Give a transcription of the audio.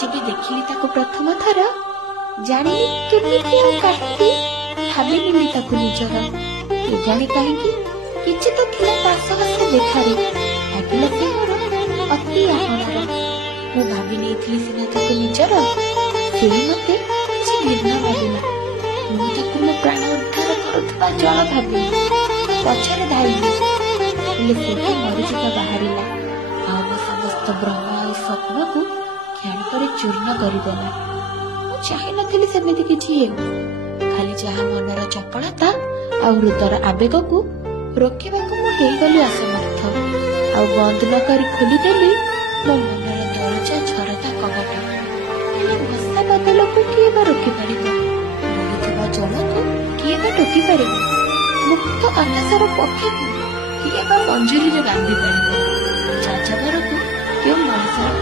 ଯେବେ ଦେଖିଲି ତାକୁ ପ୍ରଥମ ଥର, ଜାଣିଲି କେମିତି ଆଉ କାହିଁକି ଭାବିନେଲି ତାକୁ ନିଜର। କେଜାଣି କାହିଁକି କିଛି ତ ଥିଲା ତା ସହ ସେ ଦେଖାରେ, ଲାଗିଲା ସେ ମୋର ଅତି ଆପଣାର। ମୁଁ ଭାବି ନେଇଥିଲି ସିନା ତାକୁ ନିଜର, ସେଇ ମତେ କିଛି ଘୃଣ୍ୟ ଭାବିଲା। ମୁଁ ତାକୁ ମୋ ପ୍ରାଣ ଉଦ୍ଧାର କରୁଥିବା ଜଳ ଭାବିଲି, ପଛରେ ଧାଇଲି, ହେଲେ ସେଠି ମରିଯିବା ବାହାରିଲା। ଆଉ ମୋ ସମସ୍ତ ଭ୍ରମ ଆଉ ସ୍ୱପ୍ନକୁ କ୍ଷଣିକରେ ଚୂର୍ଣ୍ଣ କରିଦେଲା। ମୁଁ ଚାହିଁନଥିଲି ସେମିତି କିଛି ହେଉ, ଖାଲି ଯାହା ମନର ଚପଳତା ଆଉ ହୃଦର ଆବେଗକୁ ରୋକିବାକୁ ମୁଁ ହେଇଗଲି ଅସମର୍ଥ। ଆଉ ବନ୍ଦ ନ କରି ଖୋଲିଦେଲି ମୋ ମନର ଦରଜା ଝରକା କବାଟ। ହେଲେ ବର୍ଷା ବାଦଲକୁ କିଏ ବା ରୋକିପାରିବ? ବହୁଥିବା ଜଳକୁ କିଏ ବା ଟୋକି ପାରିବ? ମୁକ୍ତ ଆକାଶର ପକ୍ଷୀକୁ କିଏ ବା ପଞ୍ଜୁରୀରେ ବାନ୍ଧି ପାରିବ? ଯାଯାବରକୁ କେଉଁ ମଣିଷର